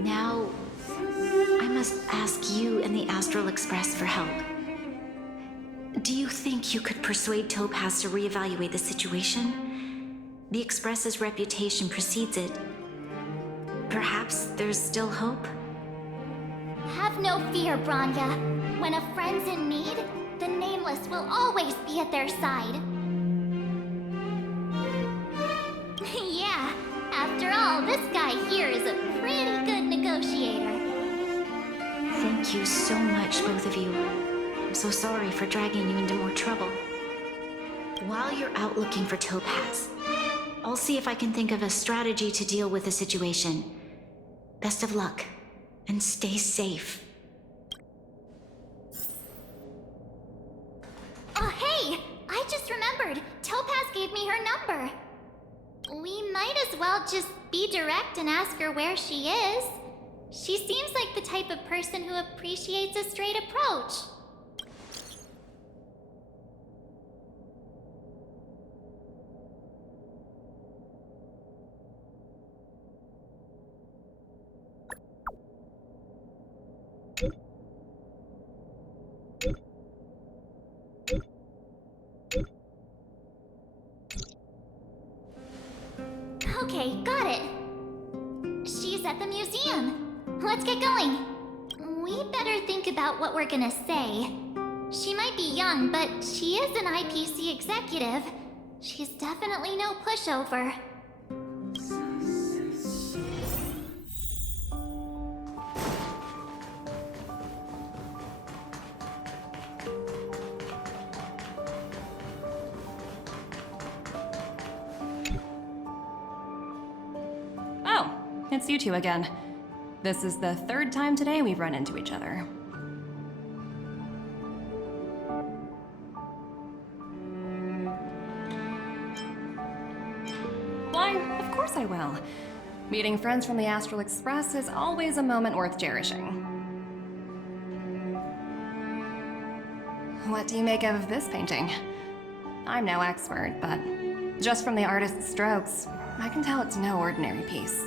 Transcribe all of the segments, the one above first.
Now, I must ask you and the Astral Express for help. Do you think you could persuade Topaz to reevaluate the situation? The Express's reputation precedes it. Perhaps there's still hope? Have no fear, Branya. When a friend's in need, the Nameless will always be at their side. Yeah, after all, this guy here is a pretty good negotiator. Thank you so much, both of you. I'm so sorry for dragging you into more trouble. While you're out looking for Topaz, I'll see if I can think of a strategy to deal with the situation. Best of luck, and stay safe. Oh, hey! I just remembered. Topaz gave me her number. We might as well just be direct and ask her where she is. She seems like the type of person who appreciates a straight approach. Okay, got it. She's at the museum. Let's get going. We better think about what we're gonna say. She might be young, but she is an IPC executive. She's definitely no pushover. Oh, it's you two again. This is the third time today we've run into each other. Why, of course I will. Meeting friends from the Astral Express is always a moment worth cherishing. What do you make of this painting? I'm no expert, but just from the artist's strokes, I can tell it's no ordinary piece.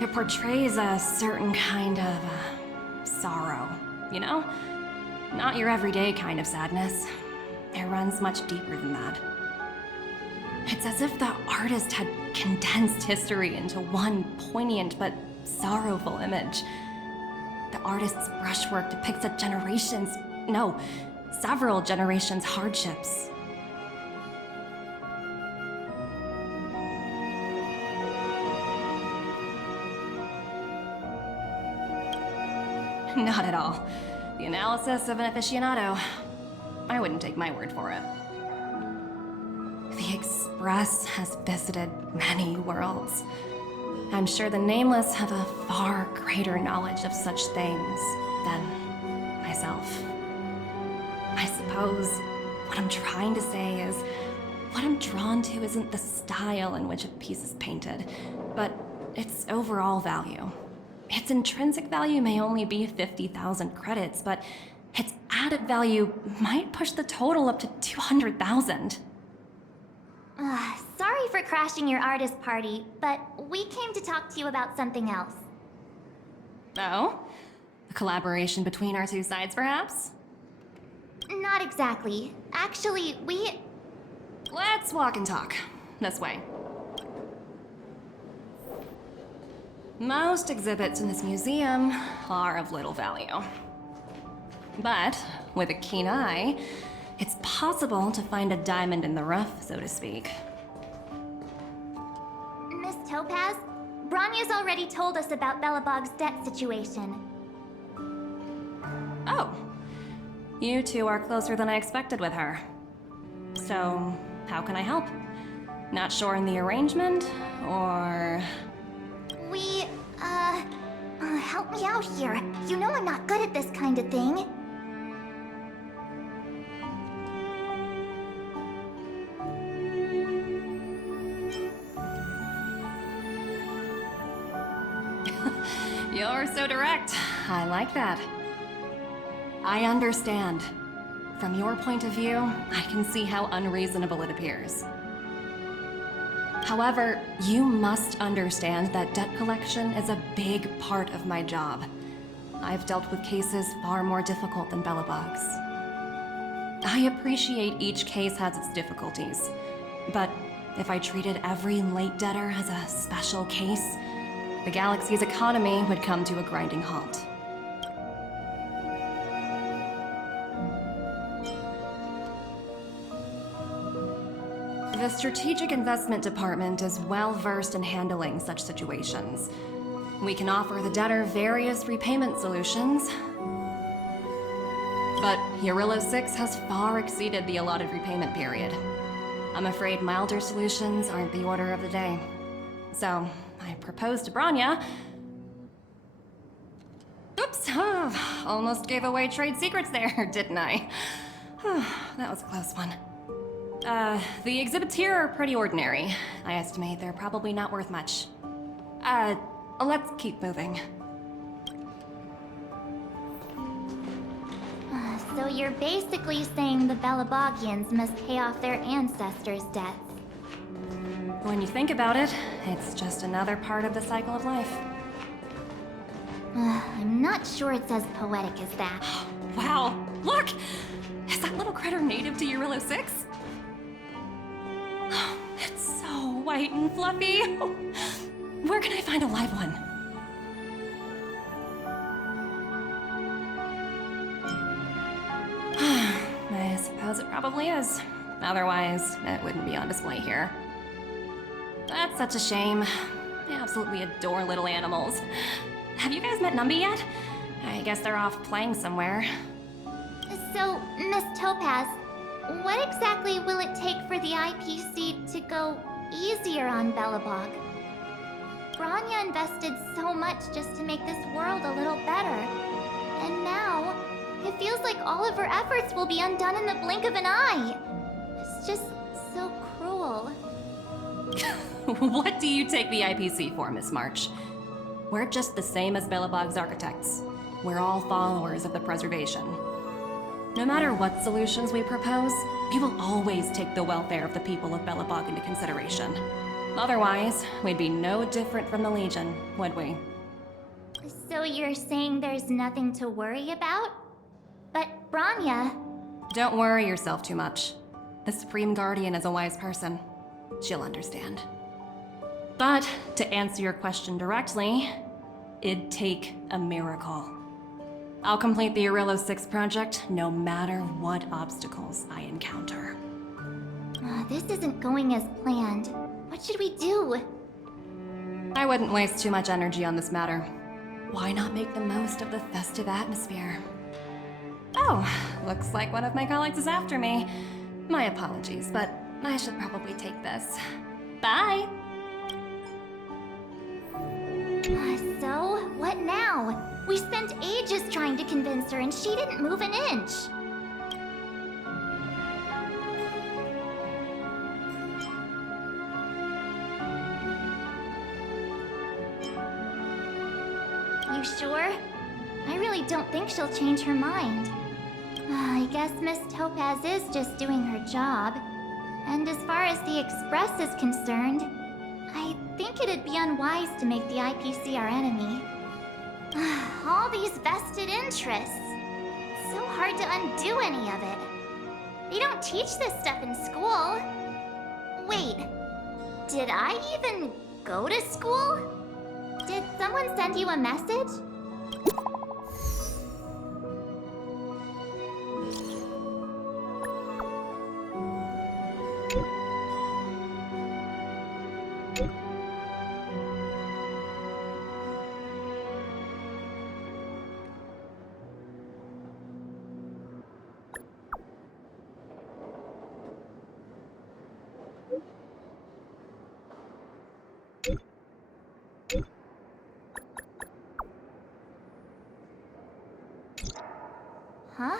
It portrays a certain kind of sorrow, you know? Not your everyday kind of sadness. It runs much deeper than that. It's as if the artist had condensed history into one poignant but sorrowful image. The artist's brushwork depicts several generations' hardships. Not at all. The analysis of an aficionado. I wouldn't take my word for it. The Express has visited many worlds. I'm sure the Nameless have a far greater knowledge of such things than myself. I suppose what I'm trying to say is, what I'm drawn to isn't the style in which a piece is painted, but its overall value. Its intrinsic value may only be 50,000 credits, but its added value might push the total up to 200,000. Sorry for crashing your artist party, but we came to talk to you about something else. Oh? A collaboration between our two sides, perhaps? Not exactly. Actually, Let's walk and talk. This way. Most exhibits in this museum are of little value. But with a keen eye, it's possible to find a diamond in the rough, so to speak. Miss Topaz, Branya's already told us about Belobog's debt situation. Oh. You two are closer than I expected with her. So, how can I help? Not sure in the arrangement, or... Help me out here. You know I'm not good at this kind of thing. You're so direct. I like that. I understand. From your point of view, I can see how unreasonable it appears. However, you must understand that debt collection is a big part of my job. I've dealt with cases far more difficult than Belobog's. I appreciate each case has its difficulties, but if I treated every late debtor as a special case, the galaxy's economy would come to a grinding halt. The Strategic Investment Department is well versed in handling such situations. We can offer the debtor various repayment solutions, but Eurillo 6 has far exceeded the allotted repayment period. I'm afraid milder solutions aren't the order of the day. So, I proposed to Branya. Oops, almost gave away trade secrets there, didn't I? That was a close one. The exhibits here are pretty ordinary. I estimate they're probably not worth much. Let's keep moving. So you're basically saying the Belabogians must pay off their ancestors' debts. When you think about it, it's just another part of the cycle of life. I'm not sure it's as poetic as that. Wow, look! Is that little critter native to Eurillo 6? It's so white and fluffy. Where can I find a live one? I suppose it probably is. Otherwise, it wouldn't be on display here. That's such a shame. I absolutely adore little animals. Have you guys met Numby yet? I guess they're off playing somewhere. So, Miss Topaz, what exactly will it take for the IPC to go easier on Belobog? Branya invested so much just to make this world a little better. And now, it feels like all of her efforts will be undone in the blink of an eye. It's just so cruel. What do you take the IPC for, Miss March? We're just the same as Belobog's architects. We're all followers of the preservation. No matter what solutions we propose, we will always take the welfare of the people of Belobog into consideration. Otherwise, we'd be no different from the Legion, would we? So you're saying there's nothing to worry about? But Branya... Don't worry yourself too much. The Supreme Guardian is a wise person. She'll understand. But, to answer your question directly, it'd take a miracle. I'll complete the Eurillo 6 project no matter what obstacles I encounter. This isn't going as planned. What should we do? I wouldn't waste too much energy on this matter. Why not make the most of the festive atmosphere? Oh, looks like one of my colleagues is after me. My apologies, but I should probably take this. Bye! So, what now? We spent ages trying to convince her and she didn't move an inch. You sure? I really don't think she'll change her mind. I guess Miss Topaz is just doing her job. And as far as the Express is concerned, I think it'd be unwise to make the IPC our enemy. All these vested interests. So hard to undo any of it. They don't teach this stuff in school. Wait, did I even go to school? Did someone send you a message? Huh?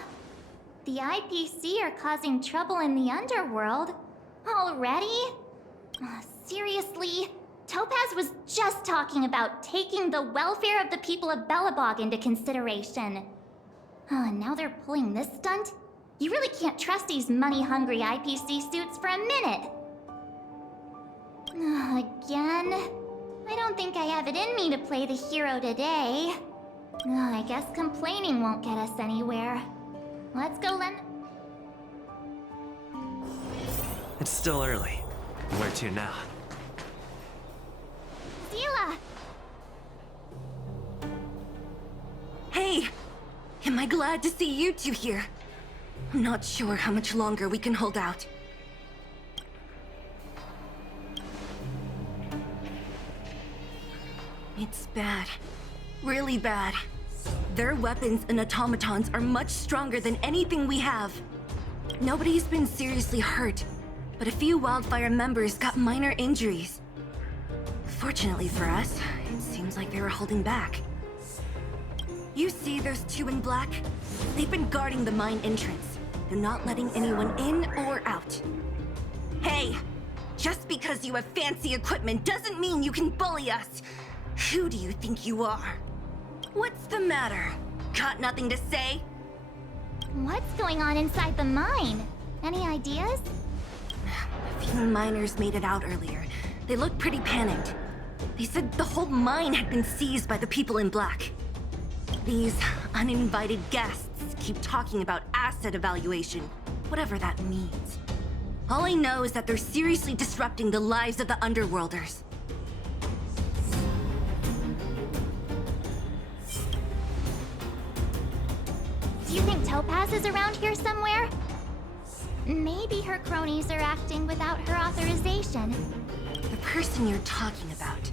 The IPC are causing trouble in the underworld? Already? Seriously? Topaz was just talking about taking the welfare of the people of Belobog into consideration. And now they're pulling this stunt? You really can't trust these money-hungry IPC suits for a minute. again. I don't think I have it in me to play the hero today. I guess complaining won't get us anywhere. Let's go, Len. It's still early. Where to now? Zila! Hey! Am I glad to see you two here? I'm not sure how much longer we can hold out. It's bad. Really bad. Their weapons and automatons are much stronger than anything we have. Nobody's been seriously hurt, but a few Wildfire members got minor injuries. Fortunately for us, it seems like they were holding back. You see those two in black? They've been guarding the mine entrance. They're not letting anyone in or out. Hey! Just because you have fancy equipment doesn't mean you can bully us! Who do you think you are? What's the matter? Got nothing to say? What's going on inside the mine? Any ideas? A few miners made it out earlier. They looked pretty panicked. They said the whole mine had been seized by the people in black. These uninvited guests keep talking about asset evaluation, whatever that means. All I know is that they're seriously disrupting the lives of the Underworlders. Do you think Topaz is around here somewhere? Maybe her cronies are acting without her authorization. The person you're talking about,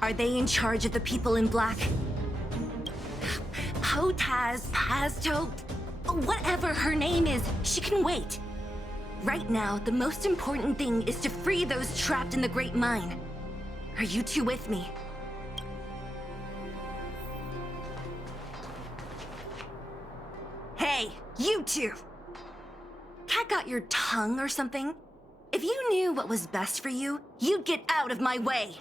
are they in charge of the people in black? Potaz, Pazto, whatever her name is, she can wait. Right now, the most important thing is to free those trapped in the Great Mine. Are you two with me? Hey, you two! Cat got your tongue or something? If you knew what was best for you, you'd get out of my way!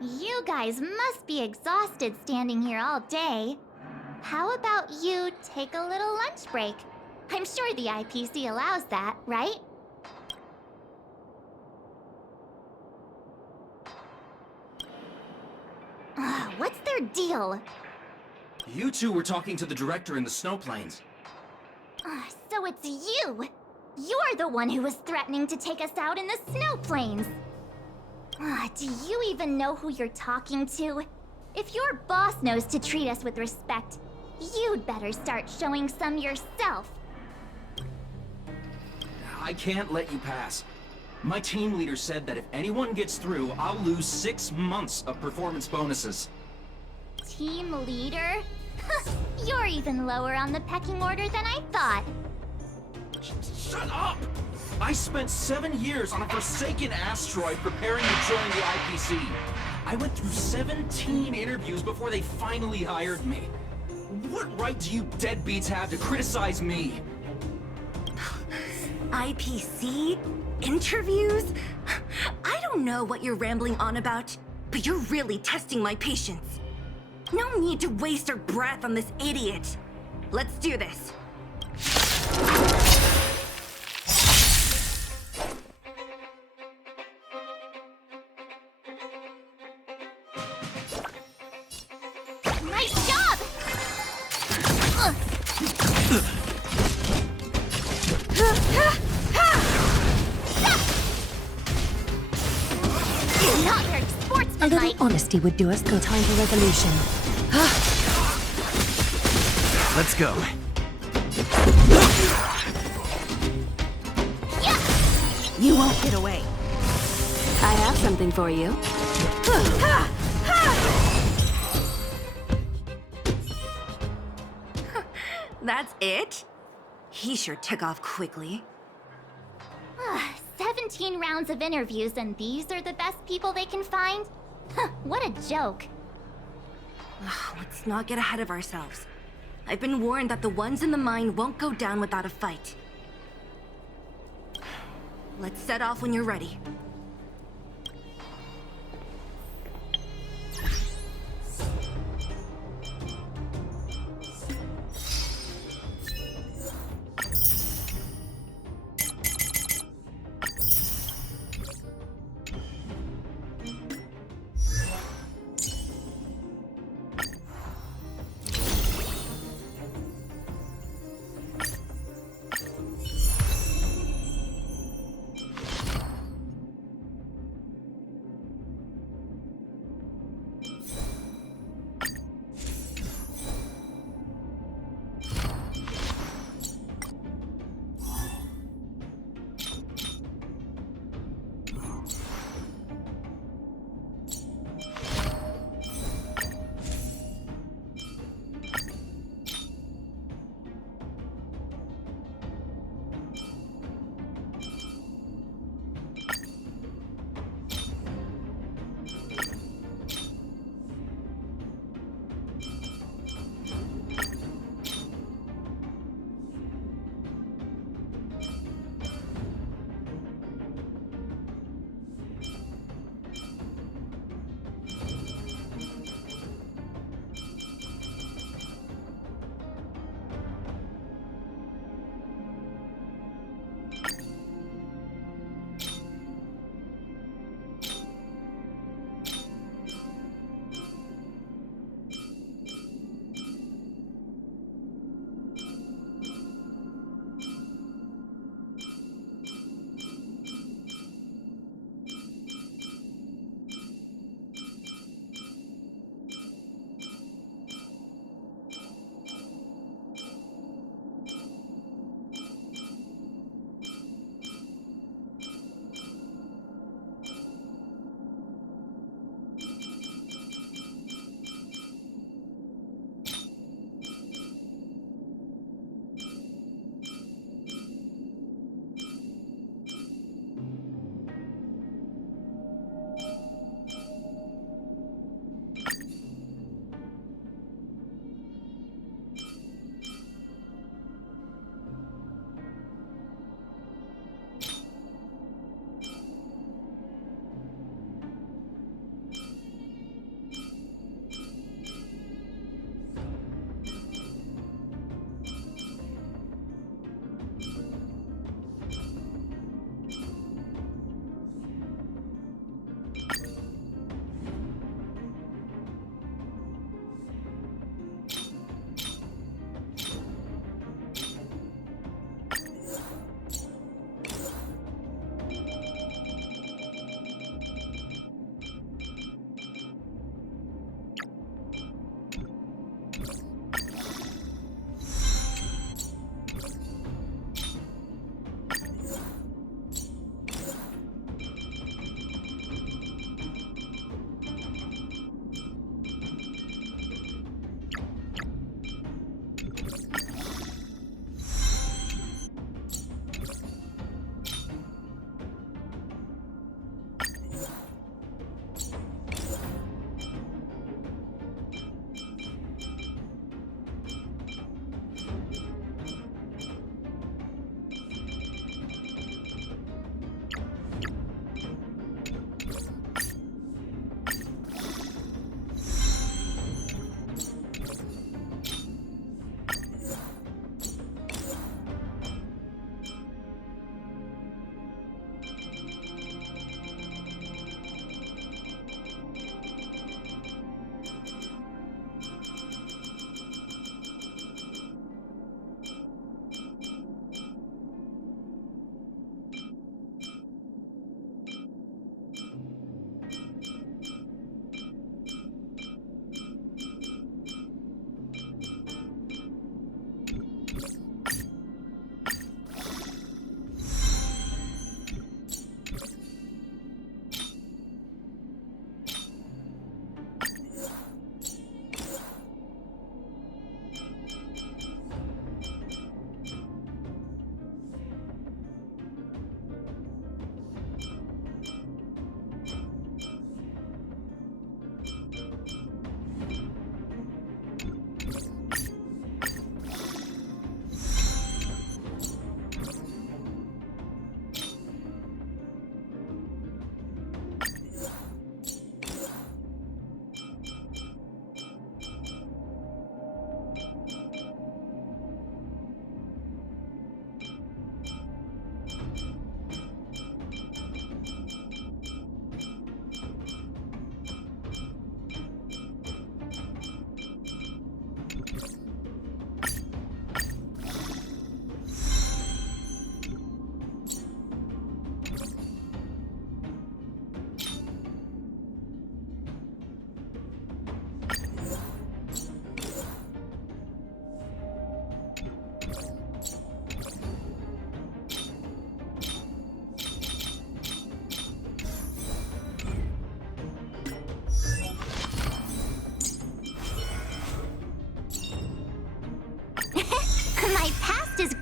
You guys must be exhausted standing here all day. How about you take a little lunch break? I'm sure the IPC allows that, right? What's their deal? You two were talking to the director in the snow plains. So it's you! You're the one who was threatening to take us out in the snow plains! Do you even know who you're talking to? If your boss knows to treat us with respect, you'd better start showing some yourself. I can't let you pass. My team leader said that if anyone gets through, I'll lose 6 months of performance bonuses. Team leader? You're even lower on the pecking order than I thought. Shut up! I spent 7 years on a forsaken asteroid preparing to join the IPC. I went through 17 interviews before they finally hired me. What right do you deadbeats have to criticize me? IPC? Interviews? I don't know what you're rambling on about, but you're really testing my patience. No need to waste our breath on this idiot. Let's do this. Nice job! Not very A sportsmanlike. little honesty would do us good. Time for resolution. Let's go. You won't get away. I have something for you. That's it? He sure took off quickly. 17 rounds of interviews and these are the best people they can find? What a joke. Let's not get ahead of ourselves. I've been warned that the ones in the mine won't go down without a fight. Let's set off when you're ready.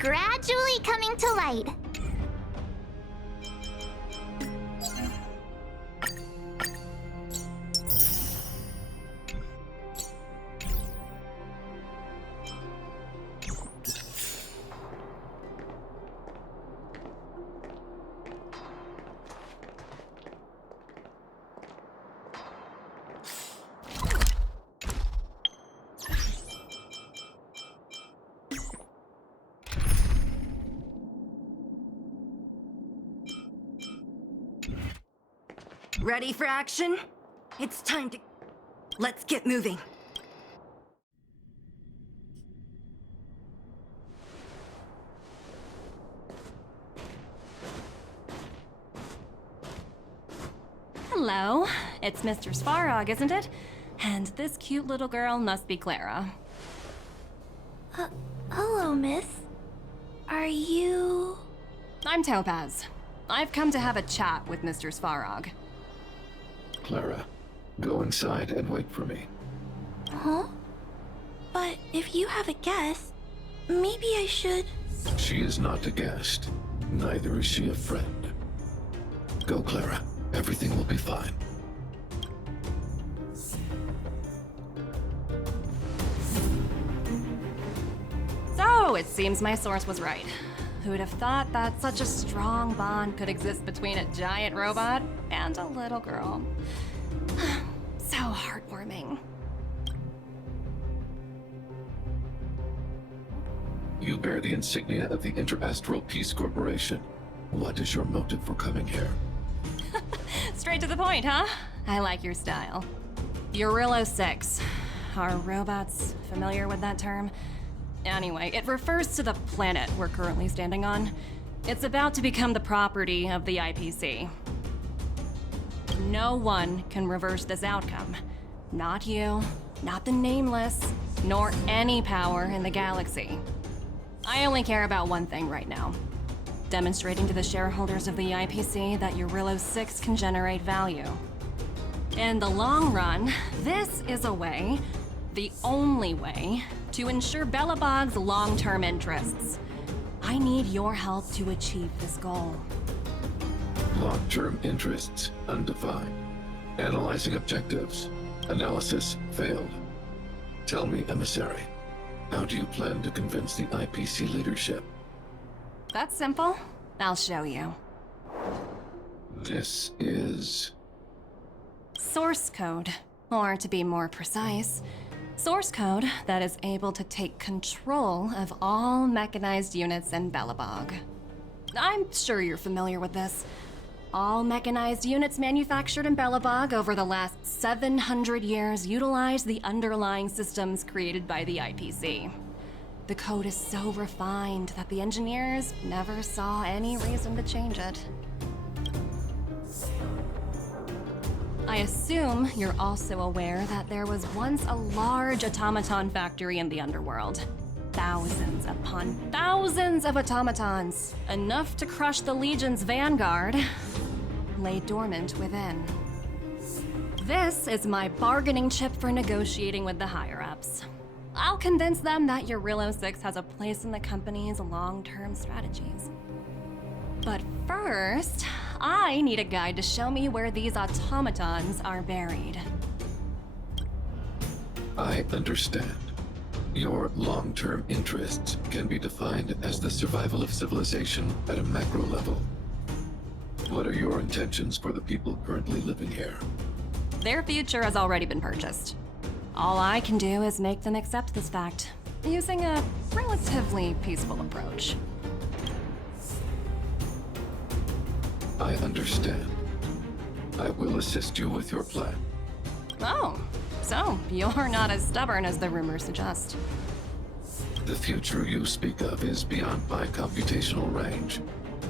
gradually coming to light. Ready for action? It's time to... Let's get moving. Hello, it's Mr. Svarog, isn't it? And this cute little girl must be Clara. Hello, miss. Are you... I'm Topaz. I've come to have a chat with Mr. Svarog. Clara, go inside and wait for me. Huh? But if you have a guest, maybe I should... She is not a guest. Neither is she a friend. Go, Clara. Everything will be fine. So, it seems my source was right. Who would have thought that such a strong bond could exist between a giant robot and a little girl? So heartwarming. You bear the insignia of the Interastral Peace Corporation. What is your motive for coming here? Straight to the point, huh? I like your style. Eurillo 6. Are robots familiar with that term? Anyway, it refers to the planet we're currently standing on. It's about to become the property of the IPC. No one can reverse this outcome. Not you, not the Nameless, nor any power in the galaxy. I only care about one thing right now. Demonstrating to the shareholders of the IPC that Eurillo 6 can generate value. In the long run, this is a way, the only way, to ensure Belobog's long-term interests. I need your help to achieve this goal. Long-term interests undefined. Analyzing objectives. Analysis failed. Tell me, Emissary, how do you plan to convince the IPC leadership? That's simple. I'll show you. This is... Source code, or to be more precise, source code that is able to take control of all mechanized units in Belobog. I'm sure you're familiar with this. All mechanized units manufactured in Belobog over the last 700 years utilize the underlying systems created by the IPC. The code is so refined that the engineers never saw any reason to change it. I assume you're also aware that there was once a large automaton factory in the underworld. Thousands upon thousands of automatons, enough to crush the Legion's vanguard, lay dormant within. This is my bargaining chip for negotiating with the higher-ups. I'll convince them that Eurillo 6 has a place in the company's long-term strategies. But first, I need a guide to show me where these automatons are buried. I understand. Your long-term interests can be defined as the survival of civilization at a macro level. What are your intentions for the people currently living here? Their future has already been purchased. All I can do is make them accept this fact, using a relatively peaceful approach. I understand. I will assist you with your plan. Oh, so you're not as stubborn as the rumors suggest. The future you speak of is beyond my computational range,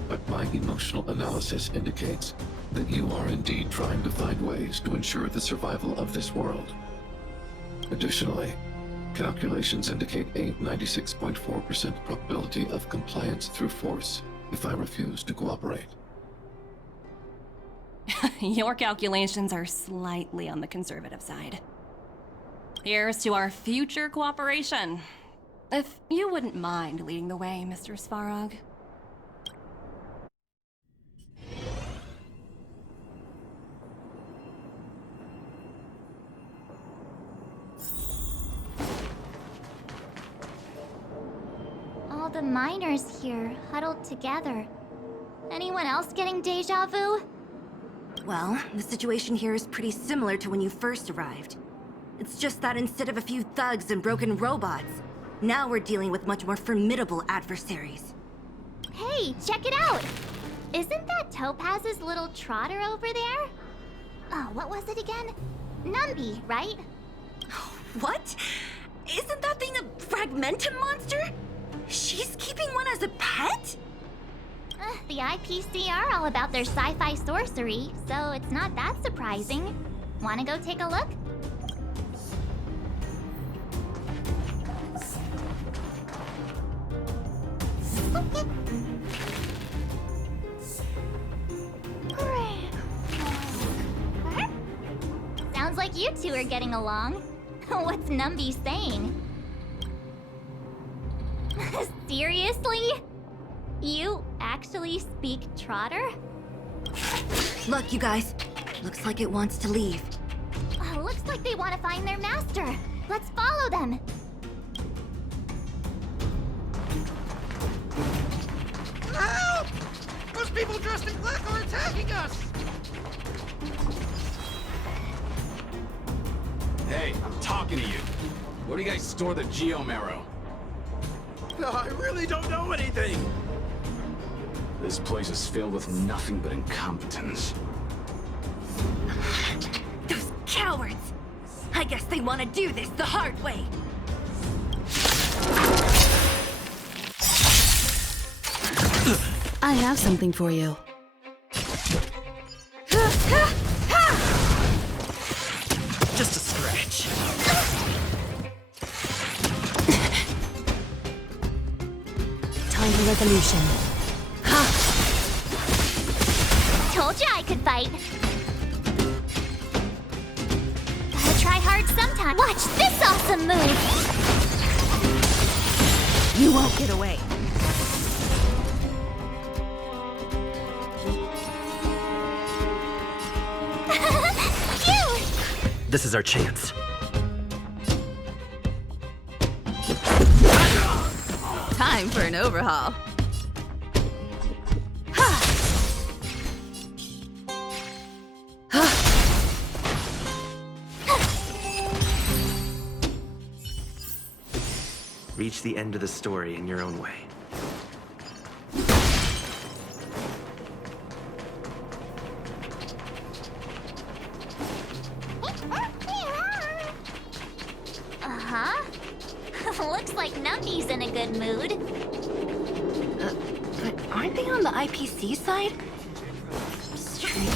but my emotional analysis indicates that you are indeed trying to find ways to ensure the survival of this world. Additionally, calculations indicate a 96.4% probability of compliance through force if I refuse to cooperate. Your calculations are slightly on the conservative side. Here's to our future cooperation. If you wouldn't mind leading the way, Mr. Svarog. All the miners here, huddled together. Anyone else getting deja vu? Well, the situation here is pretty similar to when you first arrived. It's just that instead of a few thugs and broken robots, now we're dealing with much more formidable adversaries. Hey, check it out! Isn't that Topaz's little trotter over there? Oh, what was it again? Numby, right? What? Isn't that thing a fragmentum monster? She's keeping one as a pet? The IPC are all about their sci-fi sorcery, so it's not that surprising. Wanna go take a look? Sounds like you two are getting along. What's Numby saying? Seriously? You actually speak Trotter? Look, you guys. Looks like it wants to leave. Looks like they want to find their master. Let's follow them. Help! Those people dressed in black are attacking us! Hey, I'm talking to you. Where do you guys store the Geomarrow? I really don't know anything! This place is filled with nothing but incompetence. Those cowards! I guess they want to do this the hard way. I have something for you. Just a scratch. Time for resolution. Told you I could fight. Gotta try hard sometime. Watch this awesome move! You won't get away. Cute! This is our chance. Time for an overhaul. Reach the end of the story in your own way. Uh-huh. Looks like Numby's in a good mood. But aren't they on the IPC side? Strange.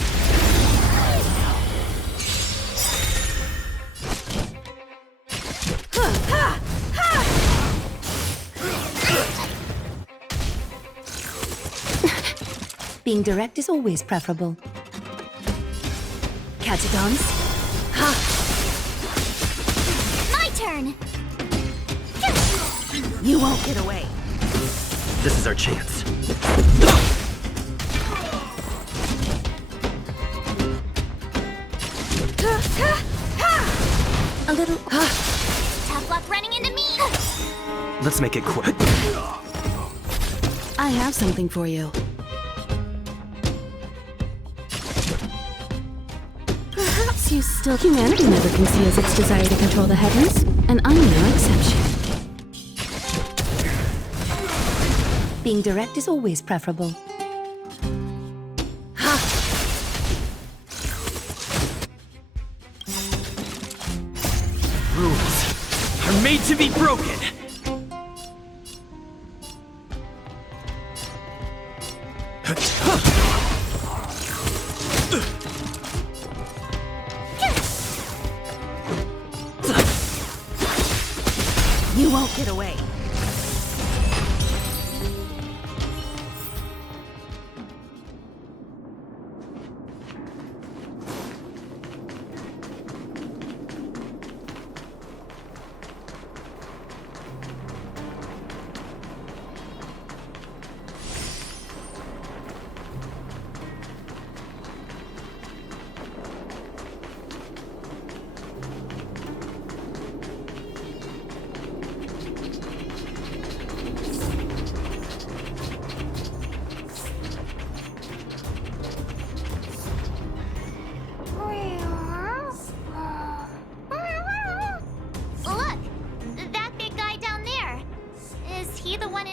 Being direct is always preferable. Catadons? My turn! You won't get away. This is our chance. A little. Tough luck running into me! Let's make it quick. I have something for you. Perhaps you still. Humanity never conceals its desire to control the heavens, and I'm no exception. Being direct is always preferable. Rules are made to be broken. You won't get away.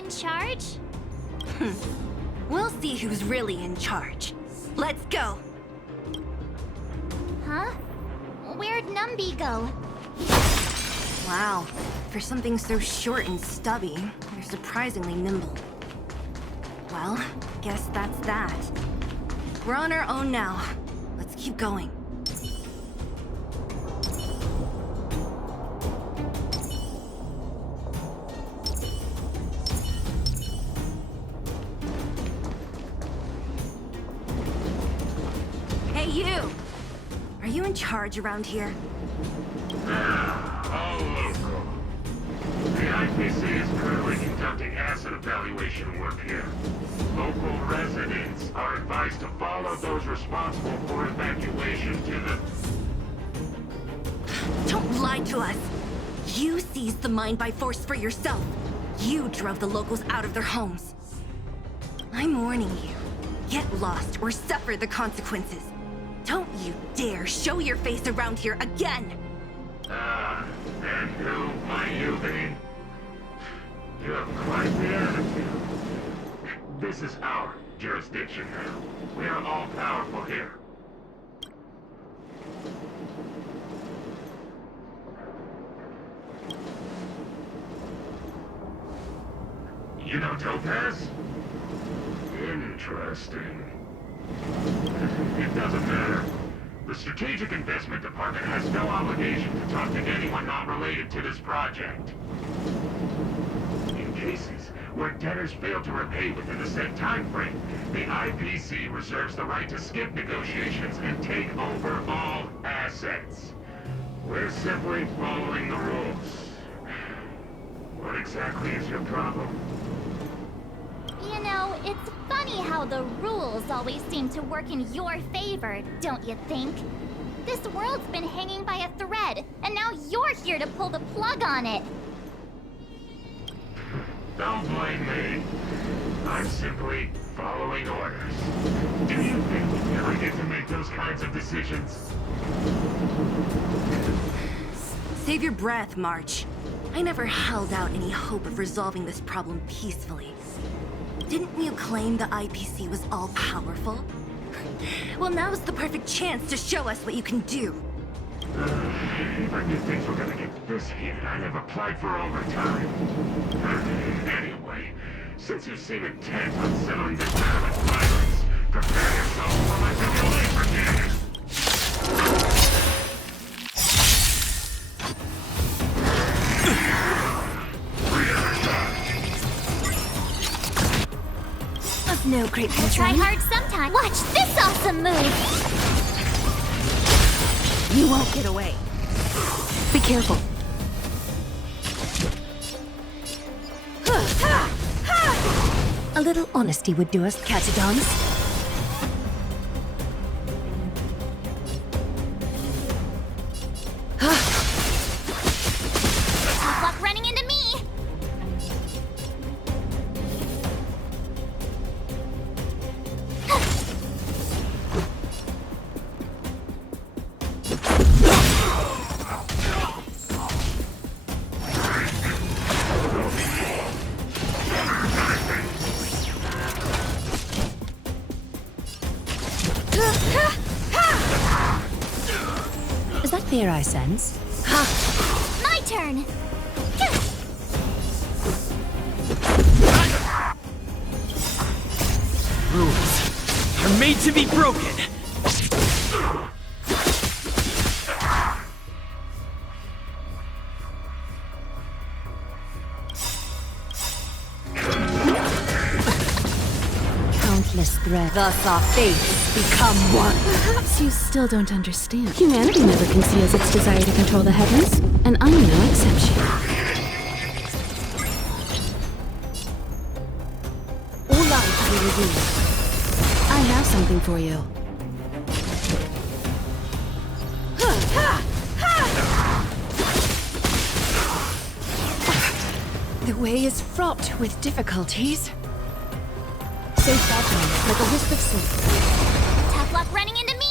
in charge? We'll see who's really in charge. Let's go! Huh? Where'd Numby go? Wow. For something so short and stubby, you're surprisingly nimble. Well, guess that's that. We're on our own now. Let's keep going. Hey, you! Are you in charge around here? All local. The IPC is currently conducting asset evaluation work here. Local residents are advised to follow those responsible for evacuation to the... Don't lie to us! You seized the mine by force for yourself. You drove the locals out of their homes. I'm warning you. Get lost or suffer the consequences. Don't you dare show your face around here again! And who might you be? You have quite the attitude. This is our jurisdiction now. We are all powerful here. You know Topaz? Interesting. It doesn't matter. The Strategic Investment Department has no obligation to talk to anyone not related to this project. In cases where debtors fail to repay within a set time frame, the IPC reserves the right to skip negotiations and take over all assets. We're simply following the rules. What exactly is your problem? You know, it's funny how the rules always seem to work in your favor, don't you think? This world's been hanging by a thread, and now you're here to pull the plug on it. Don't blame me. I'm simply following orders. Do you think we ever get to make those kinds of decisions? Save your breath, March. I never held out any hope of resolving this problem peacefully. Didn't you claim the IPC was all-powerful? Well, now's the perfect chance to show us what you can do. If I knew things were gonna get this heated, I'd have applied for overtime. Anyway, since you seem intent on settling this matter with violence, prepare yourself for my simulation game. No great concern. Try hard sometime. Watch this awesome move! You won't get away. Be careful. A little honesty would do us, Catadons. Tough luck running into me! Is that fear I sense? My turn! Rules are made to be broken. Countless threads. Thus our fates become one. Perhaps you still don't understand. Humanity never conceals its desire to control the heavens, and I'm no exception. All life will reveal. I have something for you. The way is fraught with difficulties. So fragile, like a wisp of silk. Tough luck running into me!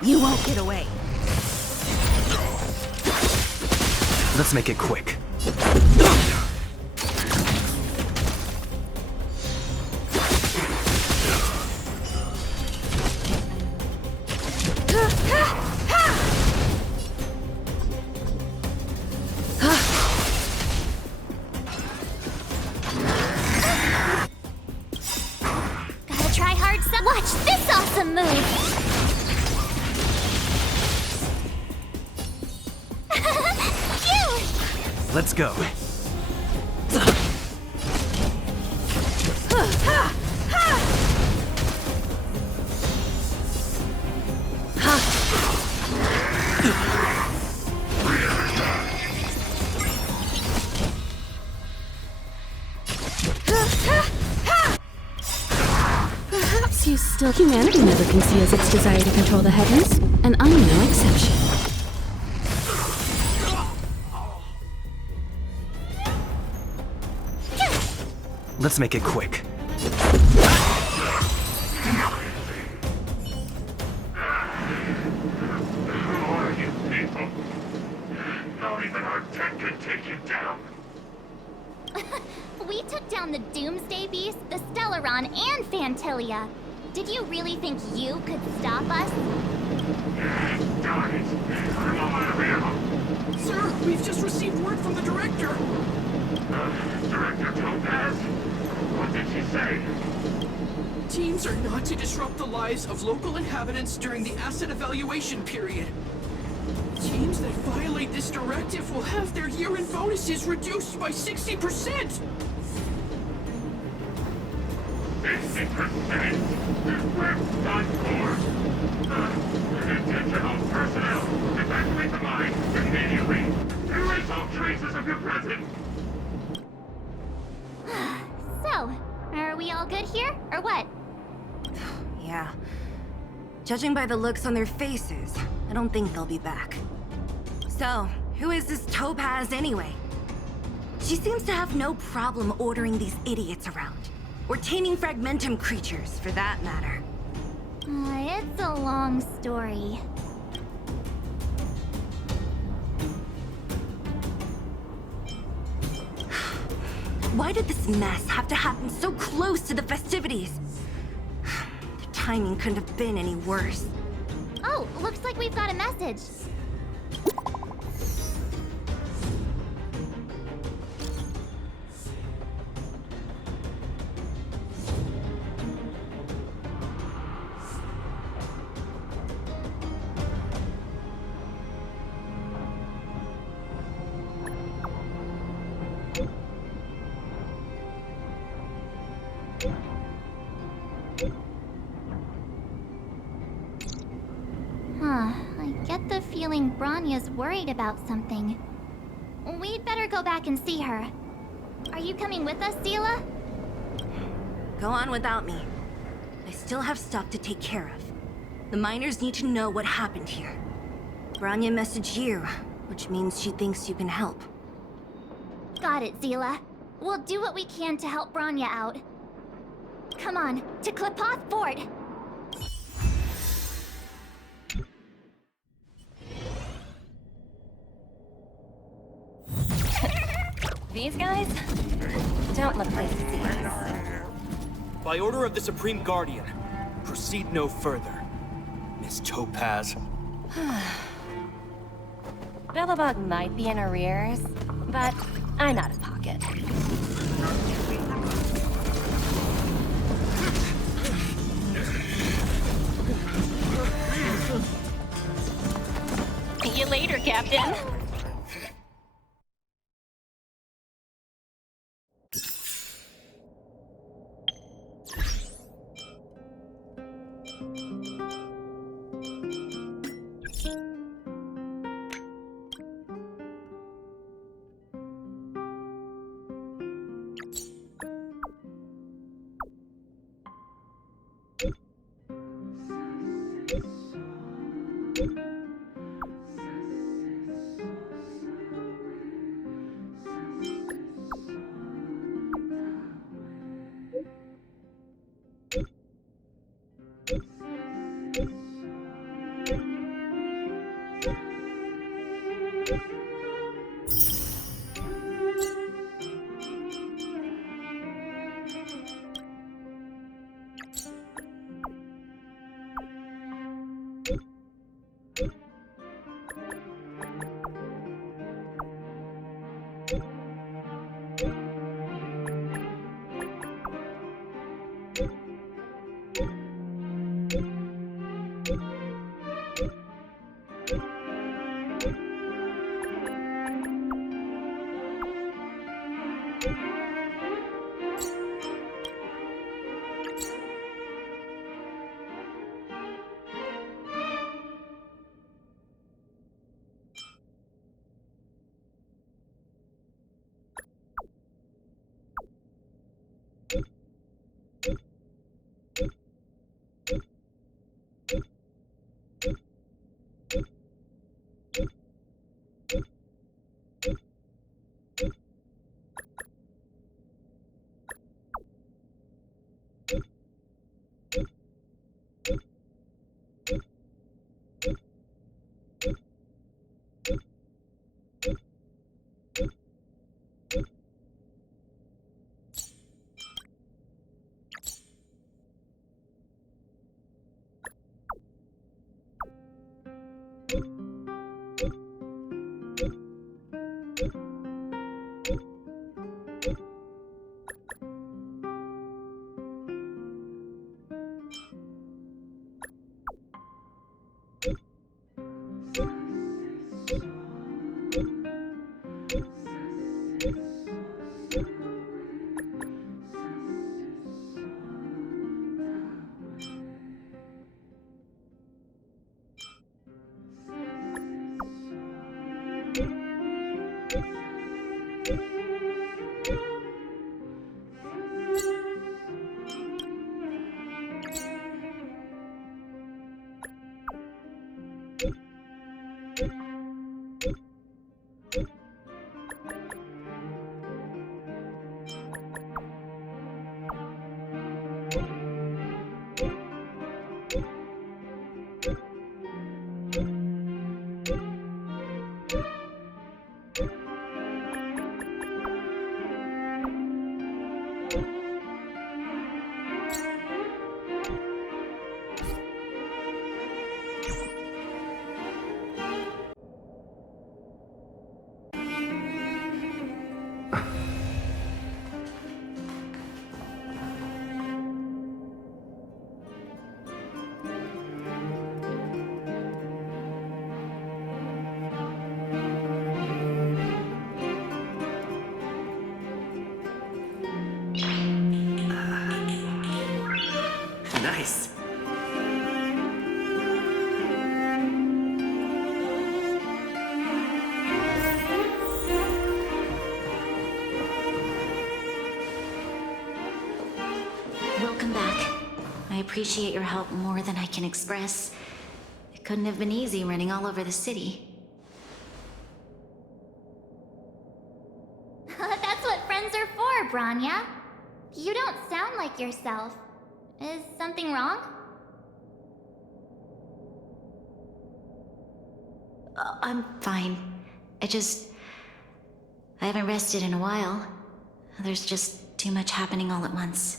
You won't get away. Let's make it quick. Gotta try hard some. Watch this awesome move! Phew! Let's go. Perhaps you still. Humanity never conceals its desire to control the heavens, and I'm no exception. Let's make it quick. Who are you people? Not even our tech can take you down. We took down the Doomsday Beast, the Stellaron, and Fantilia. Did you really think you could stop us? Darn it! I'm all out of ammo. Sir, we've just received word from the director. Director Topaz? What did she say? Teams are not to disrupt the lives of local inhabitants during the asset evaluation period. Teams that violate this directive will have their year-end bonuses reduced by 60%! 60%? We're done for! Attention all personnel! Evacuate the mine immediately! Erase all traces of your presence! So, are we all good here, or what? Yeah. Judging by the looks on their faces, I don't think they'll be back. So, who is this Topaz anyway? She seems to have no problem ordering these idiots around. Or taming fragmentum creatures, for that matter. It's a long story. Why did this mess have to happen so close to the festivities? The timing couldn't have been any worse. Oh, looks like we've got a message. I get the feeling Bronya's worried about something. We'd better go back and see her. Are you coming with us, Zila? Go on without me. I still have stuff to take care of. The miners need to know what happened here. Bronya messaged you, which means she thinks you can help. Got it, Zila. We'll do what we can to help Bronya out. Come on, to Klipoth Fort! These guys don't look like thieves. By order of the Supreme Guardian, proceed no further, Miss Topaz. Billabug might be in arrears, but I'm out of pocket. See you later, Captain. Nice. Welcome back. I appreciate your help more than I can express. It couldn't have been easy running all over the city. That's what friends are for, Branya. You don't sound like yourself. Is something wrong? I'm fine. I haven't rested in a while. There's just too much happening all at once.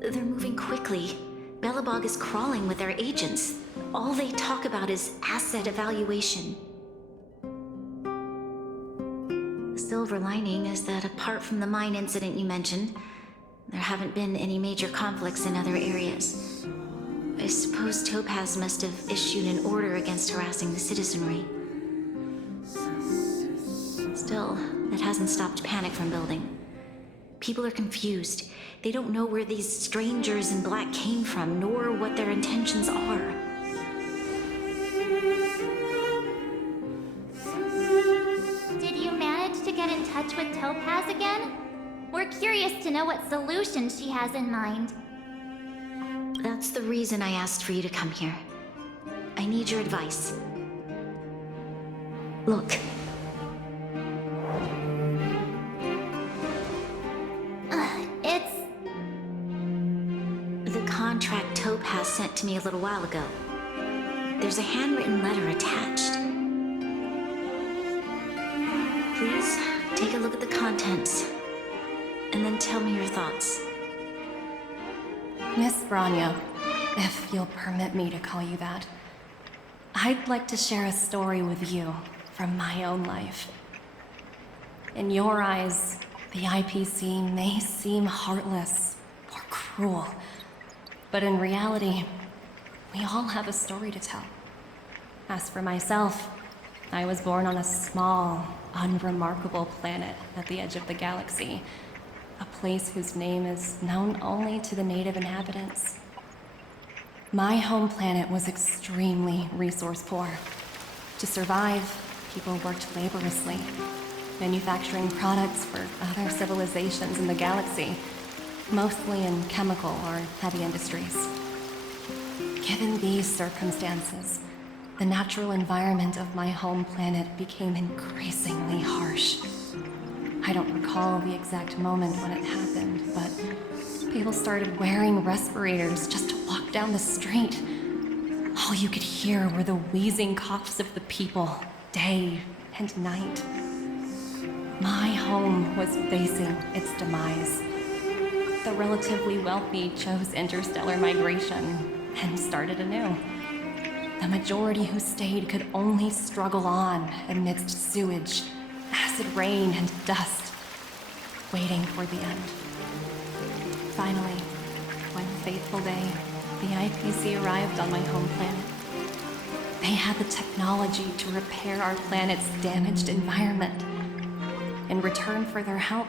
They're moving quickly. Belobog is crawling with their agents. All they talk about is asset evaluation. The silver lining is that apart from the mine incident you mentioned, there haven't been any major conflicts in other areas. I suppose Topaz must have issued an order against harassing the citizenry. Still, that hasn't stopped panic from building. People are confused. They don't know where these strangers in black came from, nor what their intentions are. Did you manage to get in touch with Topaz again? We're curious to know what solution she has in mind. That's the reason I asked for you to come here. I need your advice. Look. It's... The contract Topaz sent to me a little while ago. There's a handwritten letter attached. Please, take a look at the contents, and then tell me your thoughts. Miss Branya, if you'll permit me to call you that. I'd like to share a story with you from my own life. In your eyes, the IPC may seem heartless or cruel, but in reality, we all have a story to tell. As for myself, I was born on a small, unremarkable planet at the edge of the galaxy, a place whose name is known only to the native inhabitants. My home planet was extremely resource poor. To survive, people worked laboriously, manufacturing products for other civilizations in the galaxy, mostly in chemical or heavy industries. Given these circumstances, the natural environment of my home planet became increasingly harsh. I don't recall the exact moment when it happened, but people started wearing respirators just to walk down the street. All you could hear were the wheezing coughs of the people, day and night. My home was facing its demise. The relatively wealthy chose interstellar migration and started anew. The majority who stayed could only struggle on amidst sewage, acid rain, and dust, waiting for the end. Finally, one fateful day, the IPC arrived on my home planet. They had the technology to repair our planet's damaged environment. In return for their help,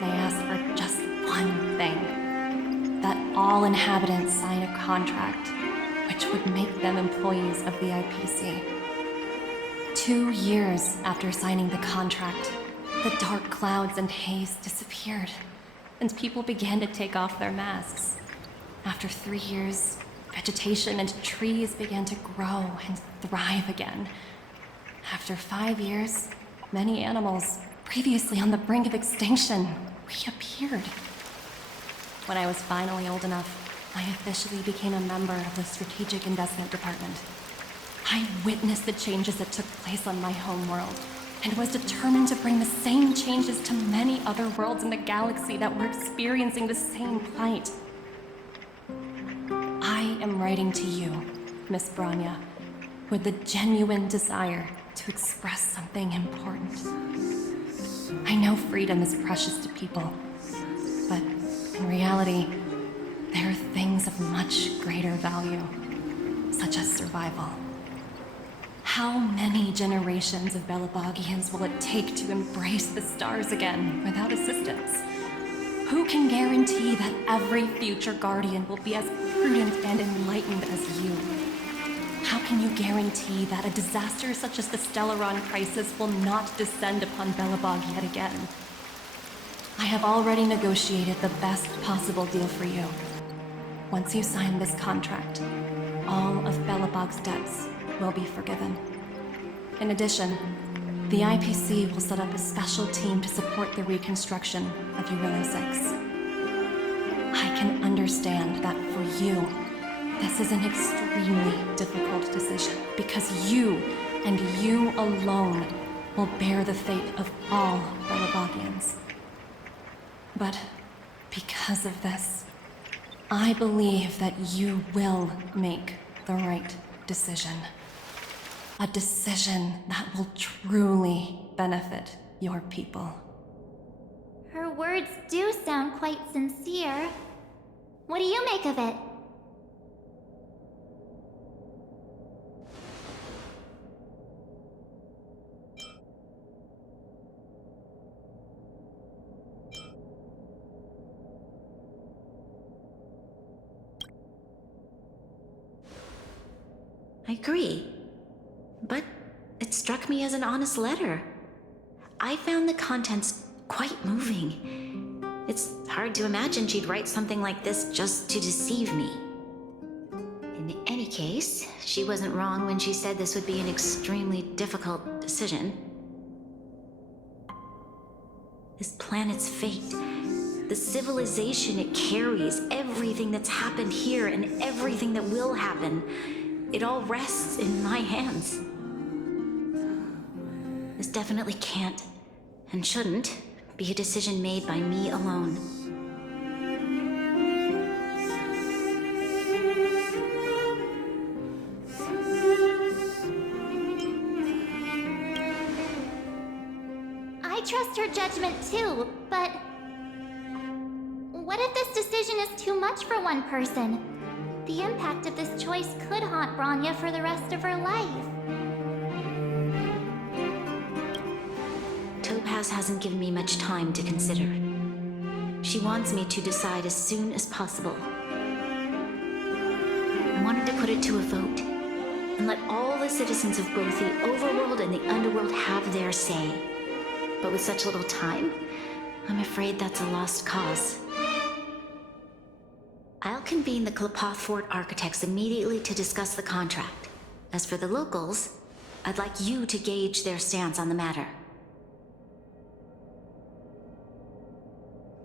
they asked for just one thing: that all inhabitants sign a contract which would make them employees of the IPC. 2 years after signing the contract, the dark clouds and haze disappeared, and people began to take off their masks. After 3 years, vegetation and trees began to grow and thrive again. After 5 years, many animals, previously on the brink of extinction, reappeared. When I was finally old enough, I officially became a member of the Strategic Investment Department. I witnessed the changes that took place on my home world, and was determined to bring the same changes to many other worlds in the galaxy that were experiencing the same plight. I am writing to you, Miss Branya, with the genuine desire to express something important. I know freedom is precious to people, but in reality, there are things of much greater value, such as survival. How many generations of Belabogians will it take to embrace the stars again without assistance? Who can guarantee that every future Guardian will be as prudent and enlightened as you? How can you guarantee that a disaster such as the Stellaron crisis will not descend upon Belobog yet again? I have already negotiated the best possible deal for you. Once you sign this contract, all of Belobog's debts will be forgiven. In addition, the IPC will set up a special team to support the reconstruction of Urilla 6. I can understand that for you, this is an extremely difficult decision, because you, and you alone, will bear the fate of all Belobogians. But because of this, I believe that you will make the right decision. A decision that will truly benefit your people. Her words do sound quite sincere. What do you make of it? I agree. But it struck me as an honest letter. I found the contents quite moving. It's hard to imagine she'd write something like this just to deceive me. In any case, she wasn't wrong when she said this would be an extremely difficult decision. This planet's fate, the civilization it carries, everything that's happened here and everything that will happen, it all rests in my hands. This definitely can't, and shouldn't, be a decision made by me alone. trust her judgment too, but... what if this decision is too much for one person? The impact of this choice could haunt Bronya for the rest of her life. Topaz hasn't given me much time to consider. She wants me to decide as soon as possible. I wanted to put it to a vote, and let all the citizens of both the overworld and the underworld have their say. But with such little time, I'm afraid that's a lost cause. I'll convene the Klapoth Fort architects immediately to discuss the contract. As for the locals, I'd like you to gauge their stance on the matter.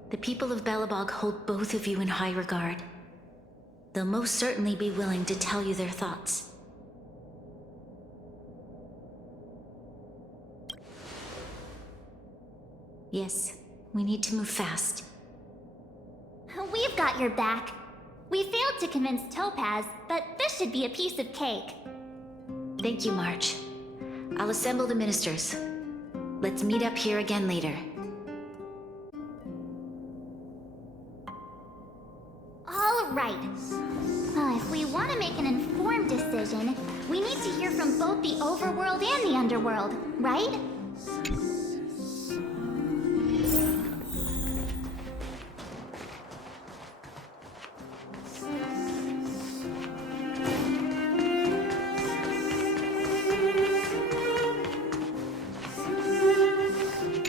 The people of Belobog hold both of you in high regard. They'll most certainly be willing to tell you their thoughts. Yes, we need to move fast. We've got your back. We failed to convince Topaz, but this should be a piece of cake. Thank you, March. I'll assemble the ministers. Let's meet up here again later. All right. If we want to make an informed decision, we need to hear from both the overworld and the underworld, right?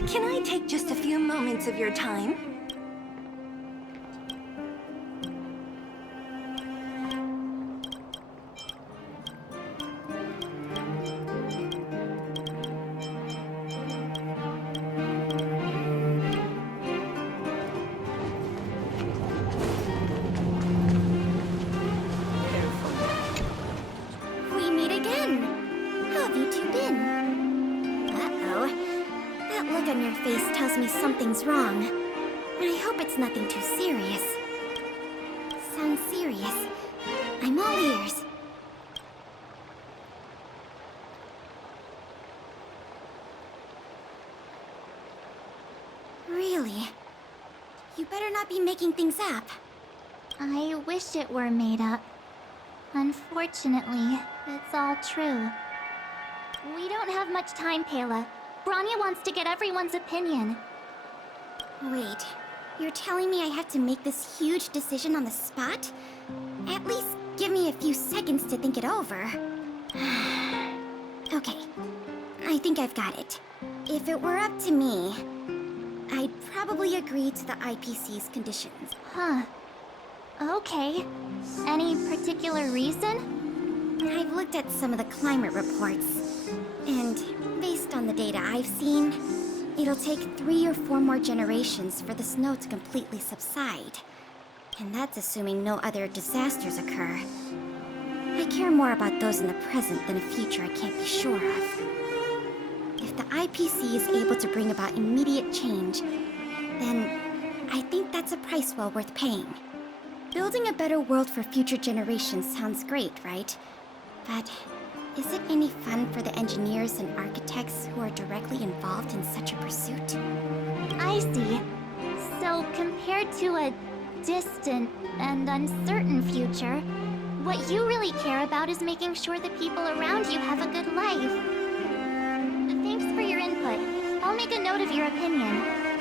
Can I take just a few moments of your time? We meet again. How have you two been? Uh-oh. That look on your face tells me something's wrong. I hope it's nothing too serious. Sounds serious. I'm all ears. Really? You better not be making things up. I wish it were made up. Unfortunately, it's all true. We don't have much time, Kayla. Bronya wants to get everyone's opinion. Wait, you're telling me I have to make this huge decision on the spot? At least give me a few seconds to think it over. Okay, I think I've got it. If it were up to me, I'd probably agree to the IPC's conditions. Huh. Okay. Any particular reason? I've looked at some of the climate reports, and based on the data I've seen, it'll take 3 or 4 more generations for the snow to completely subside. And that's assuming no other disasters occur. I care more about those in the present than a future I can't be sure of. If the IPC is able to bring about immediate change, then I think that's a price well worth paying. Building a better world for future generations sounds great, right? But is it any fun for the engineers and architects who are directly involved in such a pursuit? I see. So compared to a distant and uncertain future, what you really care about is making sure the people around you have a good life. Thanks for your input. I'll make a note of your opinion.